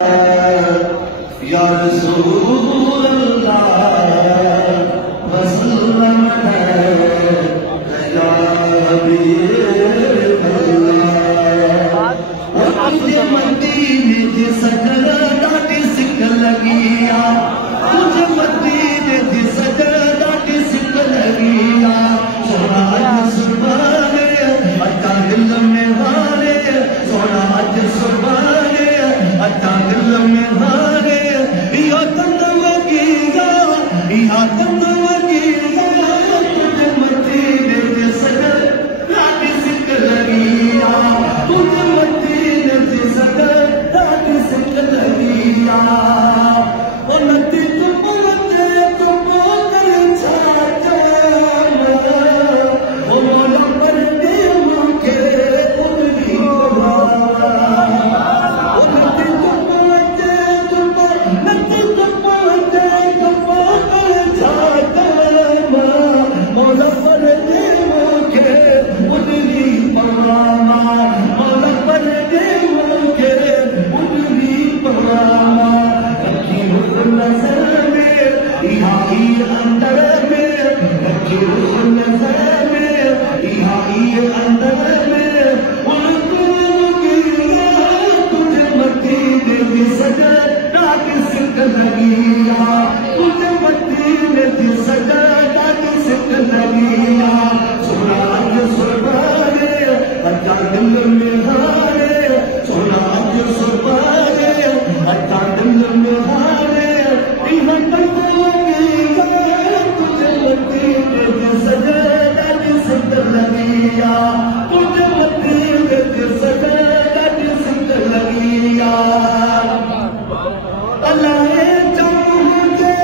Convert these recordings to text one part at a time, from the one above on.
या रसूल अल्लाह वसल्लम या हबीब अल्लाह मुझे मदीने जी सजर ॾाढी सिक लगी आ मुझे मदीने जी सजर ॾाढी सिक लगी आ सोना अज सुभाणे अता दिल में हारे सोना अज सुभाणे अता दिल में हारे या तन वगीगा या तन वगीगा तुझे मदीने जी सजर ॾाढी सिक लगी आ तुझे मदीने जी सजर ॾाढी सिक लगी आ उनती तुम वचे तुम कर छाचा ओ मोल पर दे मुखे उनकी उनती तुम वचे तुम नती तुम वचे तुम कर छाचा मोल पर दे मुखे उनकी परामा मोल पर दे मुखे उनकी परामा नजर में इहाई अंदर में नजर में इहाई अंदर में तुझे मदीने की सजर ॾाढी सिक लगी आ तुझे मदीने की सजर ॾाढी सिक लगी आ सोना अज सुभाणे अता दिल में हारे सोना अज सुभाणे अता दिल में हारे तुझे मदीने की सजर ॾाढी सिक लगी आ तुझे मदीने की सजर ॾाढी सिक लगी आ अल्लाह जम हुजे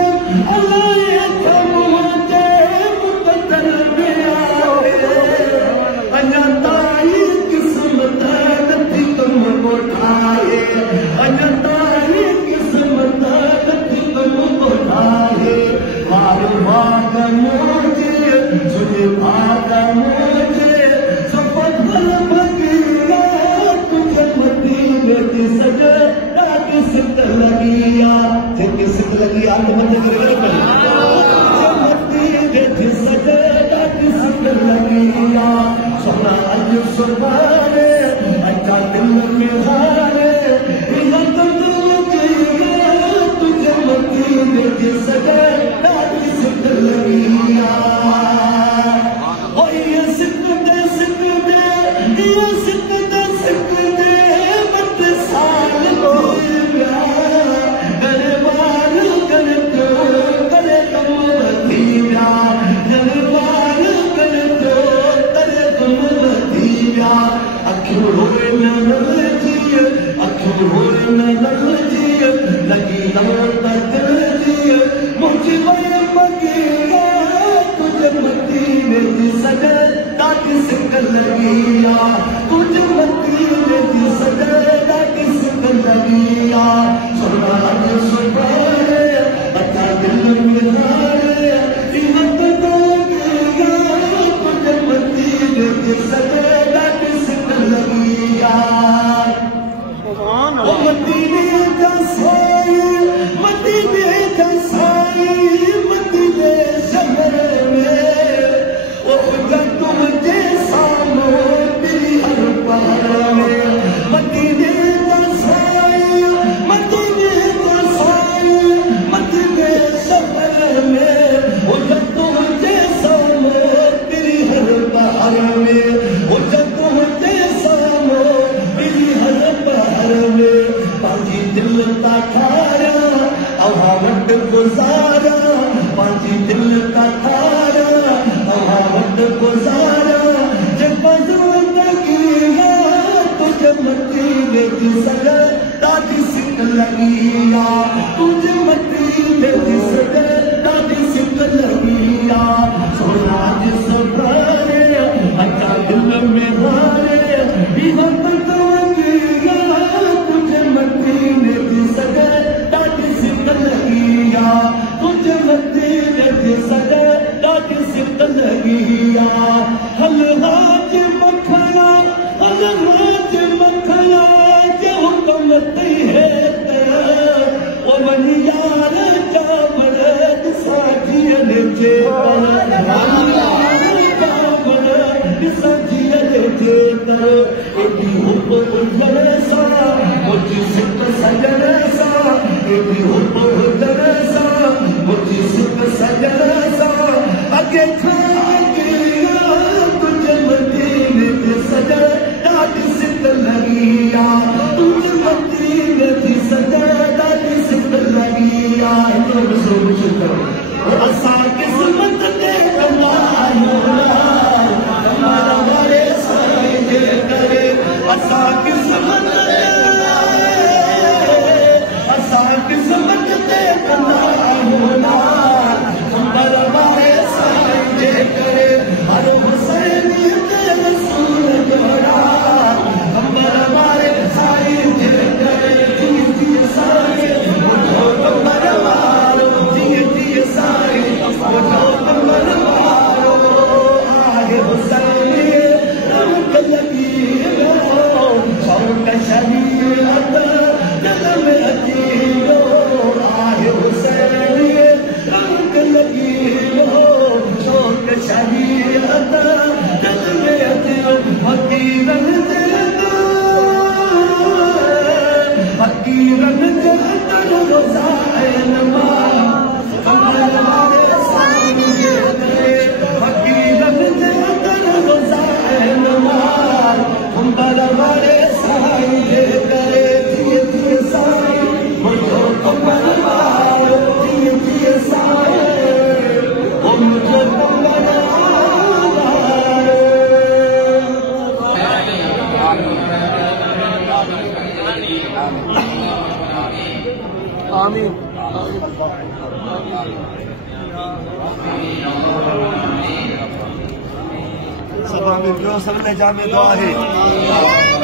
मुक़द्दर में आवे अञा ताई किस्मत नथी कम कोठाए अञा ताई किस्मत नथी कम कोठाए मारो भाग मुझे तुझे भाग मुझे सफल भगिया तुझे मदीने की सजर ॾाढी सिक लगी आ जेके सिक लगी आ तो मत करे मदीने की सजर ॾाढी सिक लगी आ सोना अज सुभाणे अता दिल में हारे तुझे मदीने की सजर ॾाढी सिक लगी आ ओ ये सिक दे ये सिक दे मत साल को दरबार कर तो करे तुम वतीरा दरबार कर तो करे तुम वतीरा अखियों होए न नलजिए अखियों होए न नलजिए लगी लौट दिलजिए मुझे मगीरा तुझे मदीने की सजर ॾाढी सिक लगी आ तुझे मदीने की सजर ॾाढी सिक लगी आ सोना अज सुभाणे अता दिल में हारे तुझे मदीने की सजर ॾाढी सिक लगी आ ओ मदीने जा साई मदीने जा साई मदीने शहर में ओ तुझे सामो तेरी हर पहर में मदीने जा साई मदीने शहर में ओ तुझे सामो तेरी हर पहर में ओ तुझे सामो तेरी हर पहर में पांजी दिल का ठारा अहा वट गुजारा पांजी दिल का ठारा अहा वट गुजारा जे ज़िंदगी तुझे मदीने की सजर ॾाढी सिक लगी आ तुझे मदीने की सजर ॾाढी सिक लगी आ सोना अज सुभाणे अता दिल में हारे तुझे मदीने की सजर ॾाढी सिक लगी आ तुझे मदीने की सजर ॾाढी सिक लगी आ हल हाज मखना जो हुकम सजन सां एॾी हुदर सां मुंहिंजी सिक सजन सां अॻे खां तुंहिंजे मदीने ते सजन ॾाढी सिक लॻी आहे तुंहिंजे मदीने जी सजन ॾाढी सिक लॻी आहे असां क़िस्मत ते कंदा आहियूं वारे साईं जे करे असां क़िस्मत ते कंदा आहियूं वारे साईं जे करे हर हुसैन ते रसूल जोड़ा वारे साईं जे करे जीअं जीअं साईं आमीन सब आमीन जो सब में जामे दुआ है